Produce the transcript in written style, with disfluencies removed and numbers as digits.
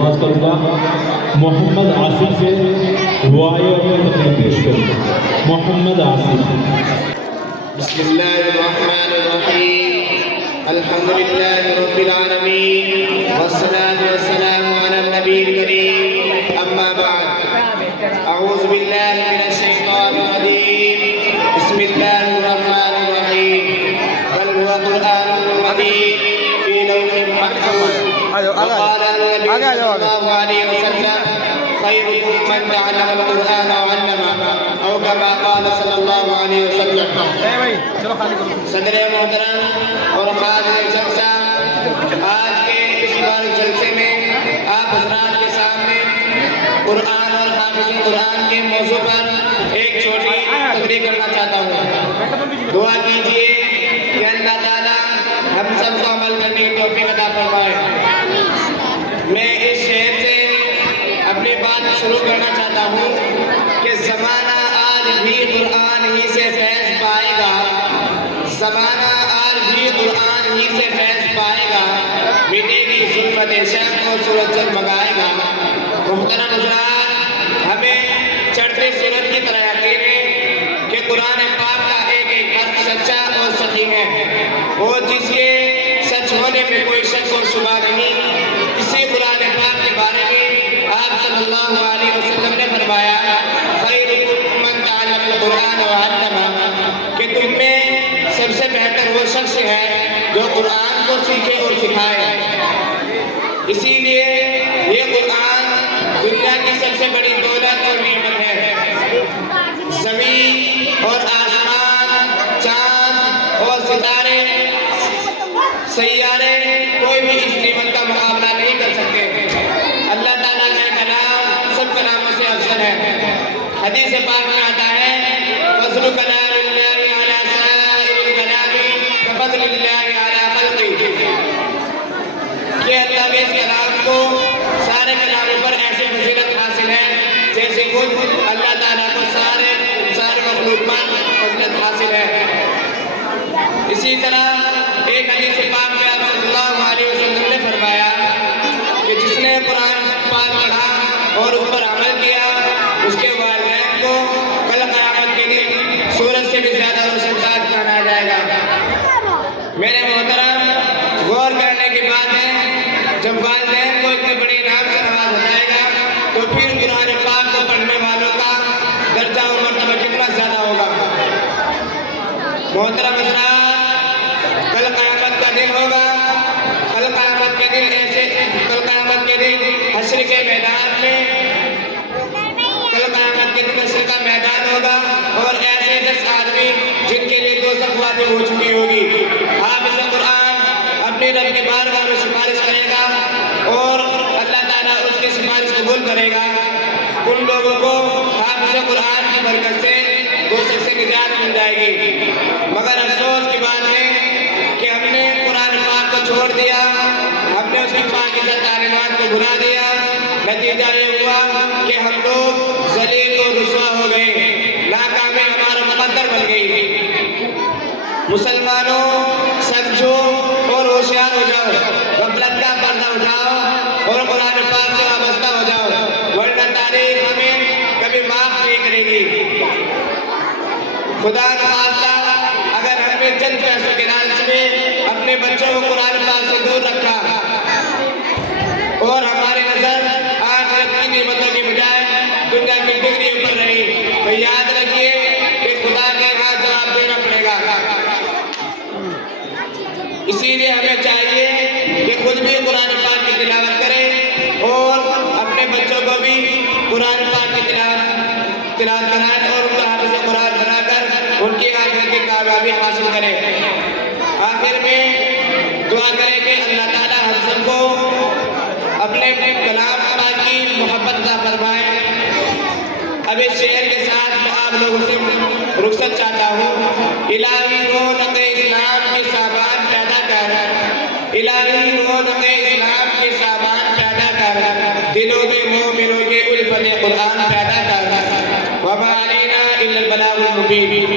درخواست کروں گا محمد عاصف سے دعائیں اور تقریر پیش کریں. محمد عاصف. بسم اللہ الرحمن الرحیم الحمد للہ رب العالمین والصلاة والسلام علی النبی الکریم اما بعد اعوذ باللہ من الشیطان الرجیم بسم اللہ الرحمن الرحیم بل هو قرآن مجید فی لوح محفوظ وقال النبی صلی اللہ علیہ وسلم خیرکم من تعلم القرآن وعلمه او کما قال صلی اللہ علیہ وسلم. صدر محترم اور خادم جلسہ، آج کے اس بار جلسے میں آپ حضرات کے سامنے قرآن اور حافظ قرآن کے موضوع پر ایک چھوٹی تقریر کرنا چاہتا ہوں. دعا کیجیے کہ اللہ تعالیٰ ہم سب کو عمل کرنے کی توفیق عطا فرمائے. میں اس شعر سے اپنی بات شروع کرنا چاہتا ہوں کہ زمانہ آج بھی قرآن ہی سے فیض پائے گا، زمانہ آج بھی قرآن ہی سے فیض پائے گا، مٹے گی ظلمت شک اور سورج جگمگائے گا. محترم حضرات، ہمیں چڑھتے سورج کی طرح یقین ہے کہ قرآن پاک کا ایک ایک حرف سچا اور صحیح ہے، اور جس کے سچ ہونے میں کوئی شک اور شبہ نہیں. اسی قرآن پاک کے بارے میں آپ صلی اللہ علیہ وسلم نے فرمایا خیرکم من تعلم القرآن وعلمه، کہ تم میں سب سے بہتر وہ شخص ہے جو قرآن کو سیکھے اور سکھائے. اسی لیے یہ قرآن دنیا کی سب سے بڑی دولت اور نعمت ہے. زمین اور آسمان، چاند اور ستارے، سیارے کوئی بھی اس نعمت کا مقابلہ نہیں کر سکتے. اللہ تعالیٰ کا کلام سب کلاموں سے افضل ہے. حدیث پاک میں آتا ہے فضل کلام اللہ علی سائر الکلام کفضل اللہ علی خلقہ، کہ اللہ کے اس کلام کو سارے کلاموں پر ایسی فضیلت حاصل ہے جیسے خود اللہ تعالیٰ کو سارے مخلوق پر فضیلت حاصل ہے. اسی طرح ایک حدیث پاک میں آپ صلی اللہ علیہ وسلم نے فرمایا کہ جس نے قرآن پاک پڑھا اور اس پر عمل کیا، اس کے والدین کو کل قیامت کے دن سورج سے بھی زیادہ روشندار جانا جائے گا. میرے محترم، غور کرنے کی بات ہے، جب والدین کو اتنے بڑے انعام سے نواز جائے گا تو پھر قرآن پاک کو پڑھنے والوں کا درجہ و مرتبہ کتنا زیادہ ہوگا. محترم حضرات، کل قیامت کا دن ہوگا. کل قیامت کے دن حشر کے میدان میں حشر کا میدان ہوگا اور ایسے 10 آدمی جن کے لیے دوزخ واجب ہو چکی ہوگی. حافظ قرآن اپنی رب کے بارگاہ میں سفارش کرے گا اور اللہ تعالیٰ اس کی سفارش قبول کرے گا. ان لوگوں کو حافظ قرآن کی برکت سے دوزخ سے نجات مل جائے گی. مگر افسوس کی بات ہے کہ ہم نے قرآن پاک کو چھوڑ دیا، ہم نے اس کی پاکیزہ تعلیمات کو بھلا دیا. نتیجہ یہ ہوا کہ ہم لوگ ذلیل اور رسوا ہو گئے، ناکامی ہمارا مقدر بن گئی. مسلمانوں، سمجھو اور ہوشیار ہو جاؤ، غفلت کا پردہ اٹھاؤ اور قرآن پاک سے وابستہ ہو جاؤ، ورنہ تاریخ ہمیں کبھی معاف نہیں کرے گی. خدا نخواستہ اگر ہم نے چند پیسوں کے لالچ میں اپنے بچوں کو قرآن پاک سے دور رکھا اور ہماری نظر آخرت کی نعمتوں کی بجائے دنیا کی ڈگریوں پر رہی، تو یاد رکھیے کہ خدا کے ہاں جواب دینا پڑے گا. اسی لیے ہمیں چاہیے کہ خود بھی قرآن پاک کی تلاوت کریں اور اپنے بچوں کو بھی قرآن پاک کی تلاوت کرائیں اور ان کو حافظ قرآن بنا کر ان کی آخرت کی کامیابی حاصل کریں. آخر میں دعا کریں کہ اللہ تعالیٰ ہم سب کو اپنے کلام پاک کی محبت عطا فرمائے. اب اس شعر کے ساتھ میں آپ لوگوں سے رخصت چاہتا ہوں. الہی رونق اسلام کی سامان پیدا کر، الہی رونق اسلام کی سامان پیدا کر، دلوں میں مومنوں کے الفت قرآن پیدا کر. وما علینا الا البلاغ المبین.